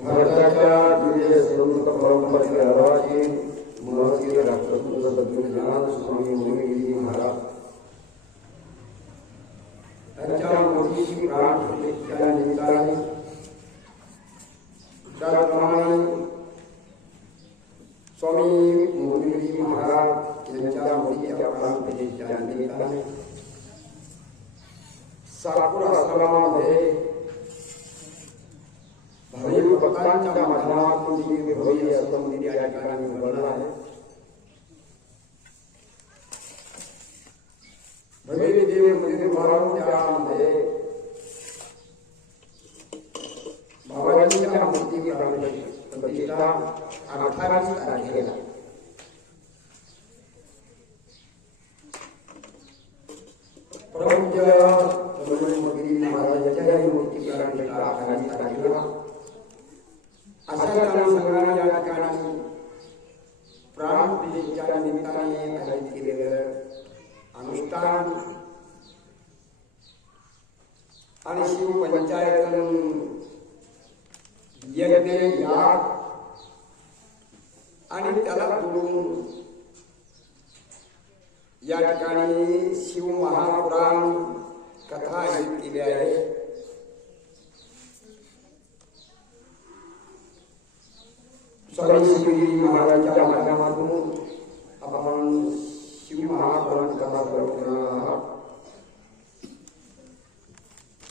भारताच्या दिव्य स्वतंत्र परंपरेतील अर्वाचे महत्त्वीय राष्ट्रसंत सद्गुरुनाथ स्वामी मुनिगिरी महाराज त्यांच्या मोठीशी प्राण प्रतिष्ठेच्या निमित्ताने माध्यमातून जी भव्य असं मंदिर या ठिकाणी उभारलं आहे भव्य देव मंदिर उभारून त्यामध्ये बाबाजींच्या मूर्ती प्रतिष्ठा अठ्ठावीस तारखेला परमपूज्य मंदिर महाराजांच्या मूर्ती प्रतिष्ठा अठ्ठावीस तारखेला अशा कारणाने सगळ्यांना या ठिकाणी प्राण प्रतिष्ठेच्या निमित्ताने आयोजित केलेलं अनुष्ठान आणि शिव पंचायत यज्ञ याग आणि त्याला जोडून या ठिकाणी शिव महापुराण कथा आयोजित केली आहे. स्वामी श्री महाराजांच्या माध्यमातून आपण शिव महापुराण कथा करणार आहोत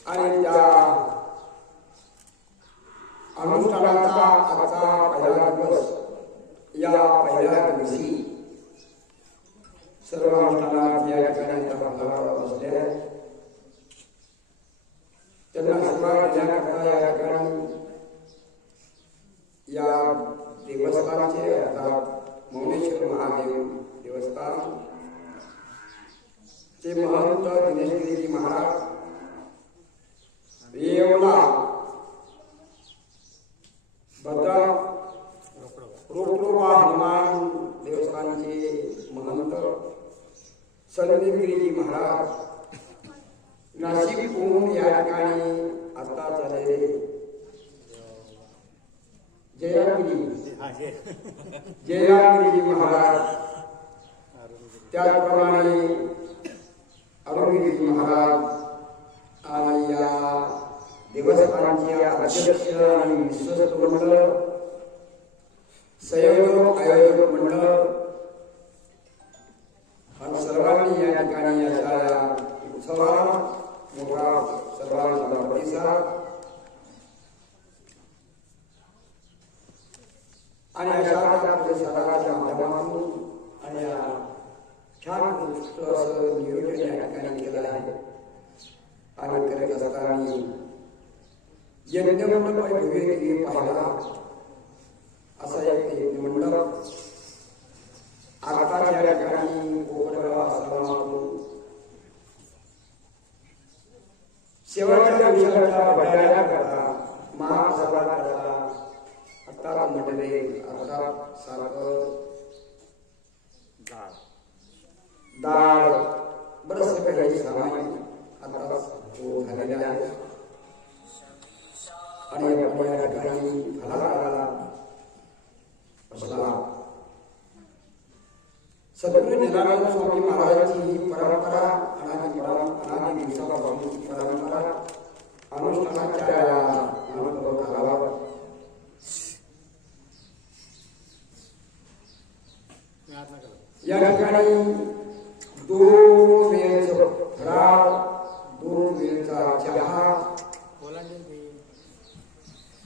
आणि त्या अनुष्ठानाचा आजचा पहिला दिवस या पहिल्या दिवशी सर्व अनुष्ठानात या ठिकाणी भागाला बसले आहेत त्यांना आशीर्वाद देण्याकरता या ठिकाणी या देवस्थानचे अर्थात मौनेश्वर महादेव देवस्थान चे महंत दिनेशगिरी महाराज येवला भद्रा रोपरोबा हनुमान देवस्थानचे महंत सलदेवगिरी महाराज नाशिकहून या ठिकाणी आता झालेले जयागिरी. जयागिरीजी महाराज. त्याचप्रमाणे अरुणगिरीजी महाराज. आणि या देवस्थानचे अध्यक्ष आणि विश्वस्त मंडळ संयोजक आयोजक मंडळ आणि सर्वांनी या ठिकाणी अशा या उत्सवाला मोठा सर्वांचा प्रतिसाद आणि अशा त्या प्रतिसादाच्या माध्यमातून आणि या छान उत्कृष्ट असं नियोजन या ठिकाणी केलं आहे आणि करत असताना यज्ञ मंडप भव्य पाहिला असा एक यज्ञ मंडप आता या ठिकाणी कोकणगाव आश्रमातून शेवटच्या करता महासभा करता आता मंडळे अर्थात सारखं डाळ बरंच काही सामान आता झालेले आहे आणि आपण या ठिकाणी कलाकाराला बसला सद्गुरु निरानंद स्वामी महाराजांची ही परंपरा अनादी परंपरा अनादी दिवसापासून परंपरा अनुष्ठानाच्या या अनुभव कालावर या ठिकाणी दोन वेळचं फराळ दोन वेळचा चहा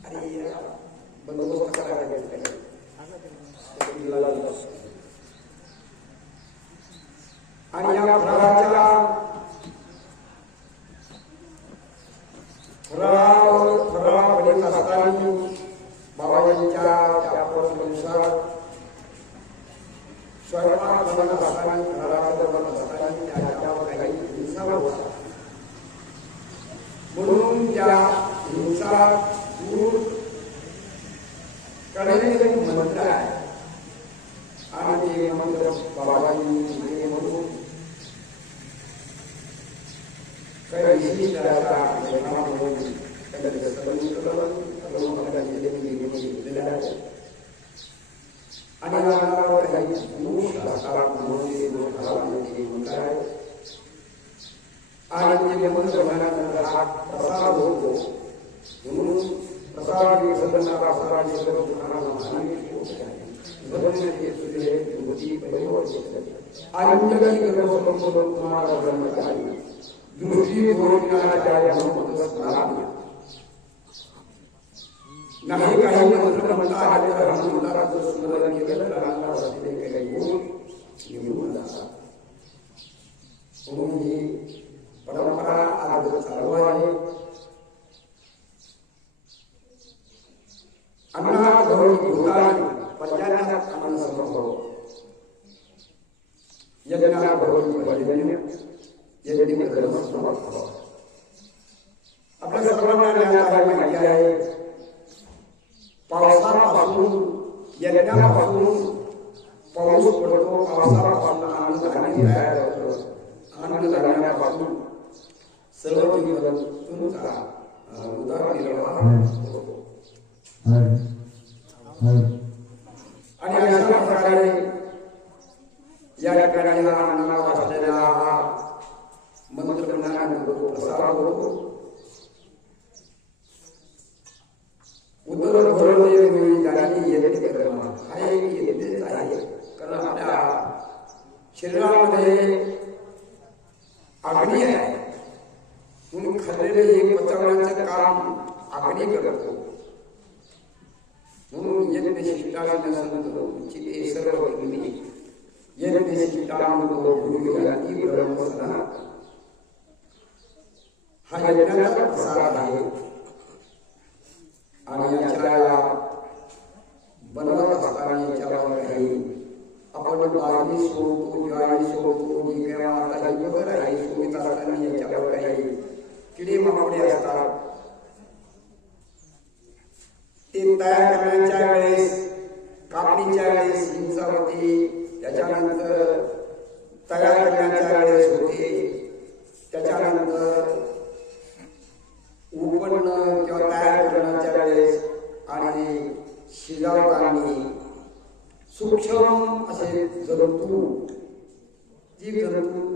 आणि बंदोबस्त करायला आणि या फराळाच्या फराळ फराळ बनत असताना बाबाजींच्या त्या परंपरेनुसार स्वयंपाक बनत असताना फराळाचं बनत असताना त्याच्यावर काही हिंसा होता म्हणून त्या हिंसा दूर करण्याचे एक मंत्र आहे आणि ते मंत्र बाबाजींनी म्हणून काही विशिष्ट असा घटनांमधून त्यांचं अंजली गर्भसंपूर्ण तुम्हाला ब्रह्मचारी दृष्टी गोविंदाचार्य स्मरामी नाही काही मंत्र म्हणता आले तर हनुमंताचं स्मरण केलं तर अंगावर असलेले काही गुण निघून जातात म्हणून ही परंपरा आज चालू आहे अन्ना गौरी भूतानी पंचायत अन्न संभव यज्ञा गौरी पर्जन्य यज्ञ धर्म समर्थ आपल्या सर्वांना ज्ञात आहे माहिती आहे पावसापासून यज्ञापासून पाऊस पडतो पावसापासून अन्नधान्य तयार होतं अन्नधान्यापासून सर्व जीवजंतूंचा अं, उदरनिर्वाह होतो आणि अशा प्रकारे या ठिकाणी हा अन्नावर असलेला हा मंत्र ज्ञानाचा प्रसार होतो उदर भरणे मिळी जाणे यज्ञ करणं हा एक यज्ञच आहे कारण आपल्या शरीरामध्ये अग्नी आहे. म्हणून खाल्लेले हे पचवण्याचं काम अग्नी करतो. म्हणून यज्ञ शिष्टाला संत चिते सर्व अग्नी यज्ञ शिष्टान भूमी ब्रह्मसना हा यज्ञाचा प्रसार आहे. आणि याच्या बनवत असताना याच्यावर काही आपण बाजी सोडतो ज्वारी सोडतो जी काही आता आहे सोडत असताना याच्यावर काही किडे मावडे असतात. ते तयार करण्यात वेळेस कापणीच्या वेळेस हिंसा होती त्याच्यानंतर तयार करण्याच्या वेळेस होते त्याच्यानंतर उपन्न किंवा तयार करण्याच्या वेळेस आणि शिजावताना सूक्ष्म असे जंतू जीव जंतू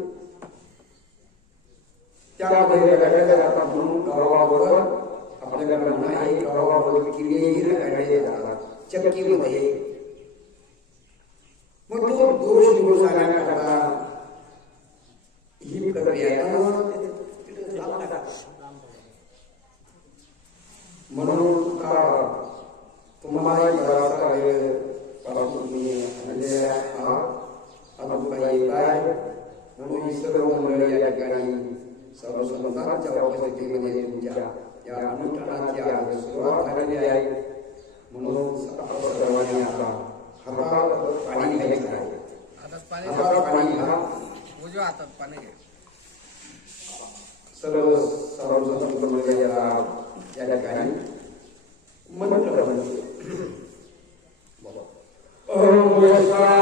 त्यामध्ये रगडले जातात म्हणून गव्हावर आपल्याकडे नाही आहे गव्हावर किडेही रगडले जातात चक्कीमध्ये. मग तो दोष निघून जाण्याकरता ही प्रक्रिया आहे. तिथे लावून टाका. म्हणून का तुम्हाला coisa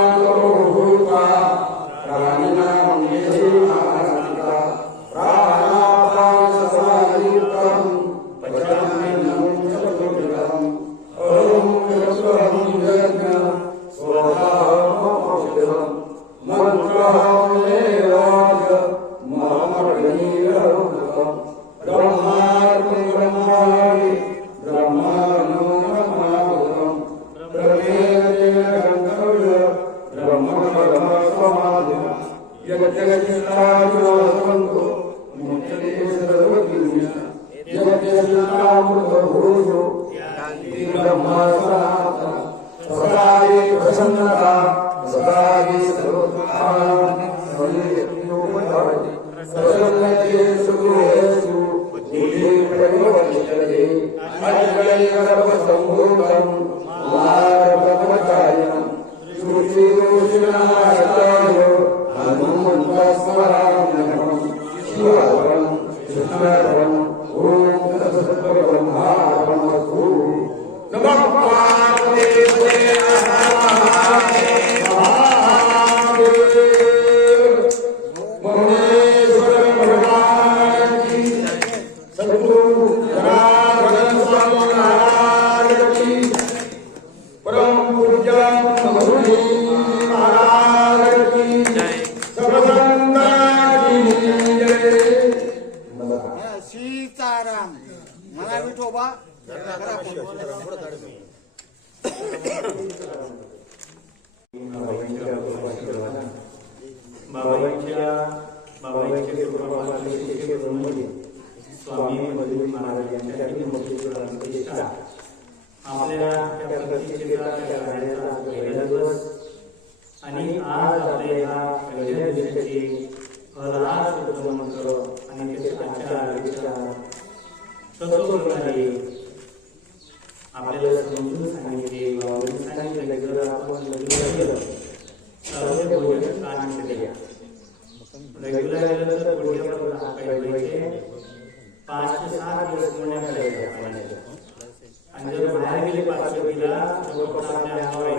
पहिला दिवस आणि आज आपल्या पहिल्या दिवसाची मंत्र आणि आचार विचार तत्वप्रणाली आपल्याला समजून सांगितले जर आपण केलं तर रेग्युलर केलं तर पाच ते सहा दिवस गुण्या आपण आणि जर बाहेर गेले पाचवीला तर आपल्या अंगावर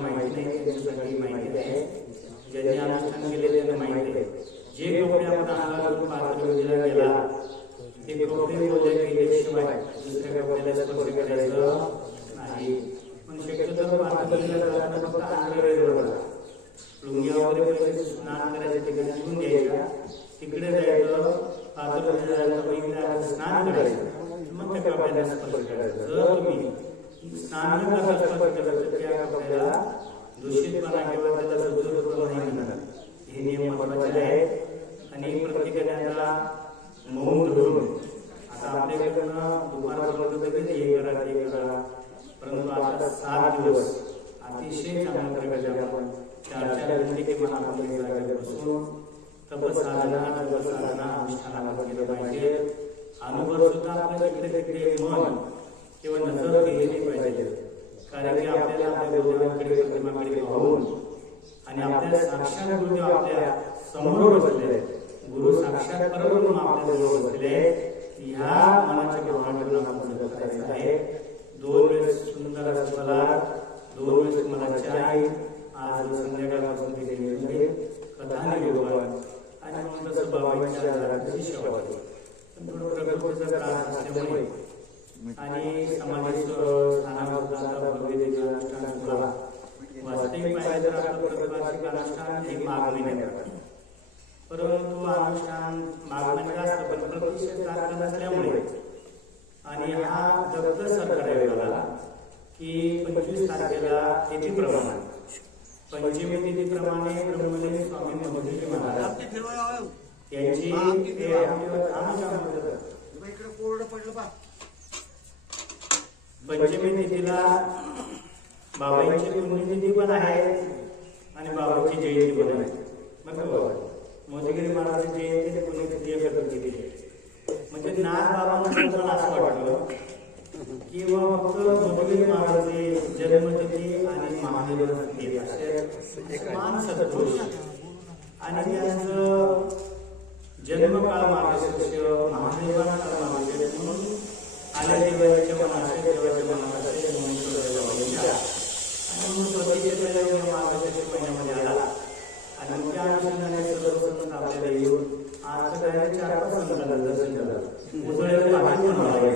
माहिती नाही त्यांच्यासाठी माहिती आहे. ज्यांनी अनुष्ठान केले त्यांना माहिती आहे. जे कपडे आपण अंगावरून पाचवीला गेला ते कपडे ओले केल्याशिवाय दुसऱ्या कपड्याला स्पर्श करायचं नाही. पण शक्यतो पाचवीला जाताना फक्त अंगावर बघा लुंग्या वगैरे स्नान करायचं ठिकाणी घेऊन द्यायच्या तिकडे जायचं पाचवीला जायचं पहिले स्नान करायचं. मग त्या स्पर्श करायचा. जर तुम्ही स्नान न करता स्पर्श केला तर त्या कपड्याला दूषितपणा किंवा त्याला सुदृढपणा नाही म्हणतात हे नियम महत्त्वाचे आहेत. आणि प्रत्येकाने त्याला मौन धरून आता आपल्याकडनं दुपारपर्यंत कधी हे करा ते करा. परंतु आता सात दिवस अतिशय चांगल्या प्रकारे आपण चार चार घंटे किंवा आपण बसून तपसाधना तपसाधना अनुष्ठानाला केलं पाहिजे. अनुभव सुद्धा आपल्या इकडे मन किंवा नजर केलेली पाहिजे. कारण की आपल्याला आपल्या गुरुदेवांकडे प्रतिमाकडे पाहून आणि आपल्या साक्षात गुरुदेव आपल्यासमोर बसले गुरु साक्षात परब्रह्म आपल्या जवळ बसले आहेत. ह्या मनाच्या भावनेतून आपण जगत करायचं आहे. दोन वेळेस सुंदर असं फलार दोन वेळेस मला चाय आज संध्याकाळपासून ते म्हणजे कथा आणि आणि मग तसं बाबांच्या शेवटी असल्यामुळे आणि समाधीचं स्थानावर जाता वास्तविक पाहिजे तर अनुष्ठान बाबांची पुण्यतिथी पण आहे आणि बाबांची जयंती पण आहे. बरोबर मोदगिरी महाराजांची जयंती आणि पुण्यतिथी एकत्र केली आहे. म्हणजे नाथ बाबांना पण असं वाटलं की बाबा फक्त मोदगिरी महाराजांची जन्मतिथी आणि महादेवाची असे मान सत्पुरुष आणि त्यांचं जन्मकाळ मार्गदर्श महादेवांना काळ मार्गदर्श म्हणून आल्या देवाच्या मनाचे देवाच्या मनाचे म्हणून देवाच्या आणि म्हणून प्रतिष्ठेला येऊन मार्गदर्शक महिन्यामध्ये आला आणि मग त्या अनुषंगाने सर्व संत आपल्याला येऊन आज काय चार पाच संतांना दर्शन झालं उजळलेले भाग्य म्हणावे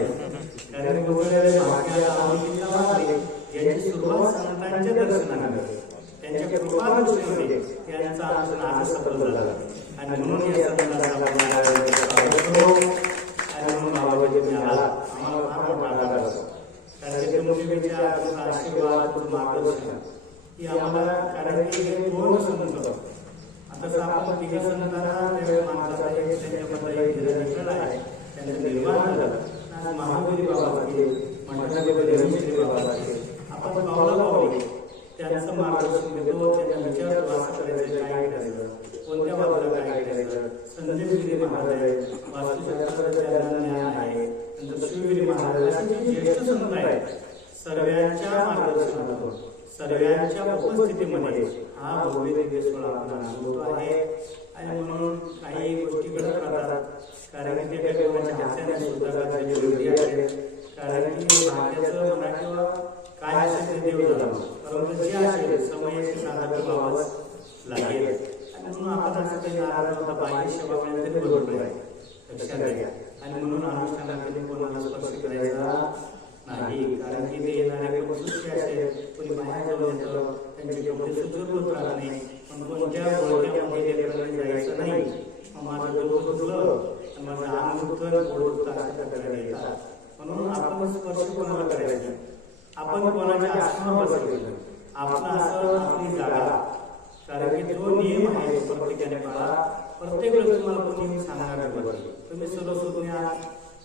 कारण की उजळलेले भाग्याला आवडीचा वाटले याची सुरुवात संतांच्या दर्शनाने त्यांच्या कृपा दृष्टीने त्यांचा अनुसरण आज सफल झाला आणि म्हणून या संतांना आपण आवडतो आणि म्हणून बाबाजी तुम्ही आला आम्हाला फार मोठा आधार असतो कारण की तुमच्या तुमचा आशीर्वाद तुमचं मार्गदर्शन ही आम्हाला कारण की हे दोन संत आता जर आपण तिघ संतांना त्यावेळेस मानतात त्यांच्याबद्दल एक आहे त्यांचं निर्माण झालं. आज बाबा मंडळाचे रमेश्वरी बाबा आपण पावला पावली त्यांचं मार्गदर्शन घेतो त्यांच्या करायचं काय करायचं कोणत्या बाजूला काय करायचं. संदीपगिरी महाराज आहेत वास्तुशास्त्राचं ज्ञान आहे. नंतर शिवगिरी महाराज असे ज्येष्ठ संत आहेत. सर्वांच्या मार्गदर्शनातून सर्वांच्या उपस्थितीमध्ये हा भव्य दिव्य सोहळा आपण अनुभवतो आहे. आणि म्हणून काही गोष्टी घडत राहतात कारण की ते काही कोणाच्या सुद्धा जरुरी आहे कारण की भाग्याचं म्हणा किंवा काय असेल ते देव झाला परंतु जे असेल समयाची साधक व्हावंच लागेल. आणि म्हणून आपण असं काही नाराज होता बाह्य सेवा मिळाली तरी बरोबर आहे लक्षात घ्या. आणि म्हणून अनुष्ठानाकडे कोणाला स्पर्श करायचा नाही कारण की ते येणारे कोण असेल कोणी बाहेर जाऊन येतं त्यांचे कपडे सुदृढ होत राहत नाही पण कोणत्या गोळक्यामध्ये लेकरांनी जायचं नाही. माझं डोकं दुखलं. तर माझं अंग दुखतं गोड दुखतं अशा येतात. म्हणून आपण स्पर्श कोणाला करायचं? आपण कोणाच्या आसनावर बसायचं आपण असं आपली जागा. कारण की जो नियम आहे प्रत्येकाने पाळा. प्रत्येक वेळेस तुम्हाला कोणी येऊन सांगणार नाही तुम्ही सर्व सुज्ञा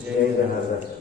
जय राजा